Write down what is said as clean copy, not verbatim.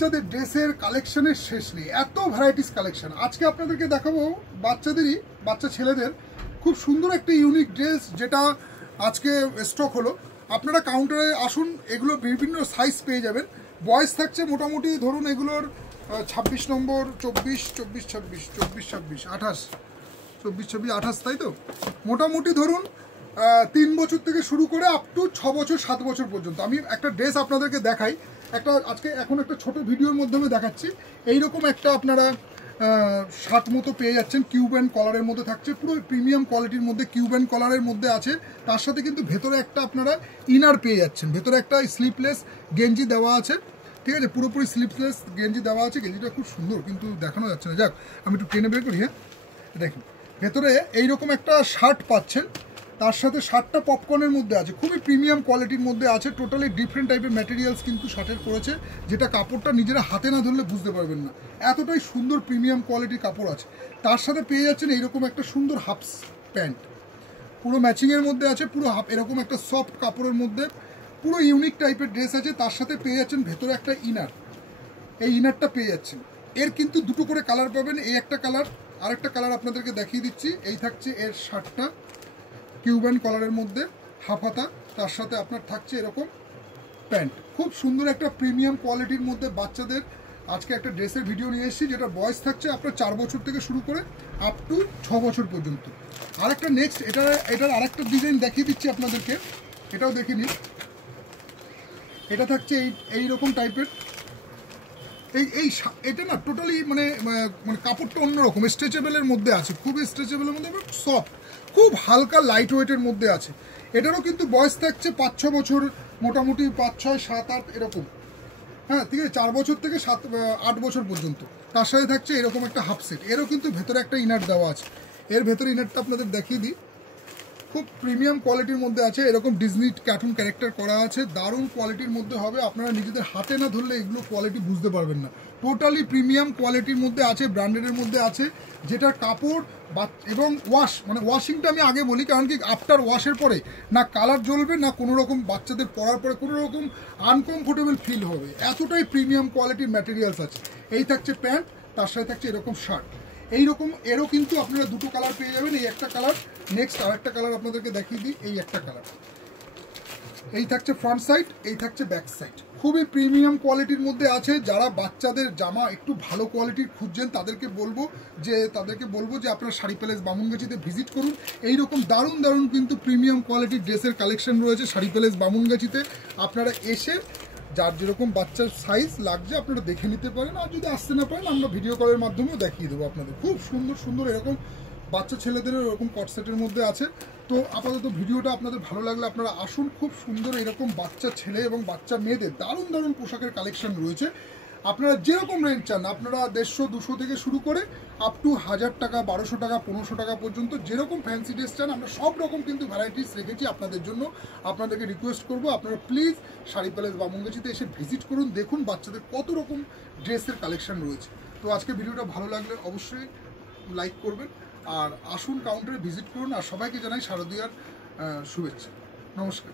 বাচ্চাদের ড্রেসের কালেকশনের শেষ নেই, এত ভ্যারাইটিস কালেকশন। আজকে আপনাদেরকে দেখাবো বাচ্চা ছেলেদের খুব সুন্দর একটা ইউনিক ড্রেস, যেটা আজকে স্টক হলো। আপনারা কাউন্টারে আসুন, এগুলো বিভিন্ন সাইজ পেয়ে যাবেন। বয়স থাকছে মোটামুটি ধরুন এগুলোর 26 নম্বর, 24, 24, 26, 24, 26, 28, 24, 26, 28, তাই তো মোটামুটি ধরুন 3 বছর থেকে শুরু করে আপ টু 6 বছর 7 বছর পর্যন্ত। আমি একটা ড্রেস আপনাদেরকে দেখাই, এখন একটা ছোট ভিডিওর মাধ্যমে দেখাচ্ছি। এইরকম একটা আপনারা শার্ট মতো পেয়ে যাচ্ছেন, কিউব অ্যান্ড কলারের মধ্যে থাকছে, পুরো প্রিমিয়াম কোয়ালিটির মধ্যে কিউব অ্যান্ড কলারের মধ্যে আছে। তার সাথে কিন্তু ভেতরে একটা আপনারা ইনার পেয়ে যাচ্ছেন, ভেতরে একটা স্লিপলেস গেঞ্জি দেওয়া আছে, ঠিক আছে, পুরোপুরি স্লিপলেস গেঞ্জি দেওয়া আছে। গেঞ্জিটা খুব সুন্দর কিন্তু দেখানো যাচ্ছে না, যাক আমি একটু টেনে বের করি। হ্যাঁ দেখুন, ভেতরে এইরকম একটা শার্ট পাচ্ছেন, তার সাথে শার্টটা পপকর্নের মধ্যে আছে, খুবই প্রিমিয়াম কোয়ালিটির মধ্যে আছে। টোটালি ডিফারেন্ট টাইপের ম্যাটেরিয়ালস কিন্তু শার্টের করেছে, যেটা কাপড়টা নিজেরা হাতে না ধরলে বুঝতে পারবেন না, এতটাই সুন্দর প্রিমিয়াম কোয়ালিটির কাপড় আছে। তার সাথে পেয়ে যাচ্ছেন এইরকম একটা সুন্দর হাফ প্যান্ট, পুরো ম্যাচিংয়ের মধ্যে আছে, পুরো হাফ এরকম একটা সফট কাপড়ের মধ্যে পুরো ইউনিক টাইপের ড্রেস আছে। তার সাথে পেয়ে যাচ্ছেন ভেতরে একটা ইনার, এই ইনারটা পেয়ে যাচ্ছেন। এর কিন্তু দুটো করে কালার পাবেন, এই একটা কালার, আরেকটা কালার আপনাদেরকে দেখিয়ে দিচ্ছি। এই থাকছে এর শার্টটা কিউব অ্যান্ড কলারের মধ্যে হাফ হাতা, তার সাথে আপনার থাকছে এরকম প্যান্ট। খুব সুন্দর একটা প্রিমিয়াম কোয়ালিটির মধ্যে বাচ্চাদের আজকে একটা ড্রেসের ভিডিও নিয়ে এসেছি, যেটা বয়স থাকছে আপনার 4 বছর থেকে শুরু করে আপ টু 6 বছর পর্যন্ত। আরেকটা নেক্সট এটার আরেকটা ডিজাইন দেখিয়ে দিচ্ছি আপনাদেরকে, এটাও দেখে নিন। এটা থাকছে এইরকম টাইপের, এটা না টোটালি মানে কাপড়টা অন্যরকম স্ট্রেচেবলের মধ্যে আছে, খুবই স্ট্রেচেবলের মধ্যে, সফট, খুব হালকা লাইট ওয়েটের মধ্যে আছে। এটারও কিন্তু বয়স থাকছে 5-6 বছর, মোটামুটি 5, 6, 7, 8 এরকম। হ্যাঁ ঠিক আছে, 4 বছর থেকে 7-8 বছর পর্যন্ত। তার সাথে থাকছে এরকম একটা হাফ সেট, এরও কিন্তু ভেতরে একটা ইনার দেওয়া আছে। এর ভেতরে ইনারটা আপনাদের দেখিয়ে দিই, খুব প্রিমিয়াম কোয়ালিটির মধ্যে আছে, এরকম ডিজনি কার্টুন ক্যারেক্টার করা আছে, দারুণ কোয়ালিটির মধ্যে হবে। আপনারা নিজেদের হাতে না ধরলে এগুলো কোয়ালিটি বুঝতে পারবেন না। টোটালি প্রিমিয়াম কোয়ালিটির মধ্যে আছে, ব্র্যান্ডেডের মধ্যে আছে, যেটার কাপড় এবং ওয়াশিংটা আমি আগে বলি, কারণ কি আফটার ওয়াশের পরে না কালার জ্বলবে, না কোনো রকম বাচ্চাদের পরার পরে কোনো রকম আনকমফোর্টেবল ফিল হবে, এতটাই প্রিমিয়াম কোয়ালিটির ম্যাটেরিয়ালস আছে। এই থাকছে প্যান্ট, তার সাথে থাকছে এরকম শার্ট, এইরকম। এরও কিন্তু আপনারা দুটো কালার পেয়ে যাবেন, এই একটা কালার, নেক্সট আরেকটা কালার আপনাদেরকে দেখিয়ে দিই, এই একটা কালার। এই থাকছে ফ্রন্ট সাইড, এই থাকছে ব্যাক সাইড, খুবই প্রিমিয়াম কোয়ালিটির মধ্যে আছে। যারা বাচ্চাদের জামা একটু ভালো কোয়ালিটির খুঁজছেন তাদেরকে বলবো যে আপনারা শাড়ি প্যালেস বামুনগাছিতে ভিজিট করুন। এইরকম দারুণ দারুণ কিন্তু প্রিমিয়াম কোয়ালিটির ড্রেসের কালেকশন রয়েছে শাড়ি প্যালেস বামুনগাছিতে। আপনারা এসে যার যেরকম বাচ্চার সাইজ লাগছে আপনারা দেখে নিতে পারেন, আর যদি আসতে না পারেন আমরা ভিডিও কলের মাধ্যমেও দেখিয়ে দেবো আপনাদের। খুব সুন্দর সুন্দর এরকম বাচ্চা ছেলেদেরও এরকম কটসেটের মধ্যে আছে। তো আপাতত ভিডিওটা আপনাদের ভালো লাগলে আপনারা আসুন, খুব সুন্দর এরকম বাচ্চা ছেলে এবং বাচ্চা মেয়েদের দারুণ দারুণ পোশাকের কালেকশন রয়েছে। আপনারা যেরকম রেঞ্জ চান, আপনারা 150-200 থেকে শুরু করে আপ টু 1000 টাকা, 1200 টাকা, 1500 টাকা পর্যন্ত যেরকম ফ্যান্সি ড্রেস চান আমরা সব রকম কিন্তু ভ্যারাইটিস রেখেছি আপনাদের জন্য। আপনাদেরকে রিকোয়েস্ট করবো আপনারা প্লিজ শাড়ি প্যালেস বামুনগাছিতে এসে ভিজিট করুন, দেখুন বাচ্চাদের কত রকম ড্রেসের কালেকশন রয়েছে। তো আজকে ভিডিওটা ভালো লাগলে অবশ্যই লাইক করবেন, আর আসুন কাউন্টারে ভিজিট করুন। আর সবাইকে জানাই শারদীয়ার শুভেচ্ছা, নমস্কার।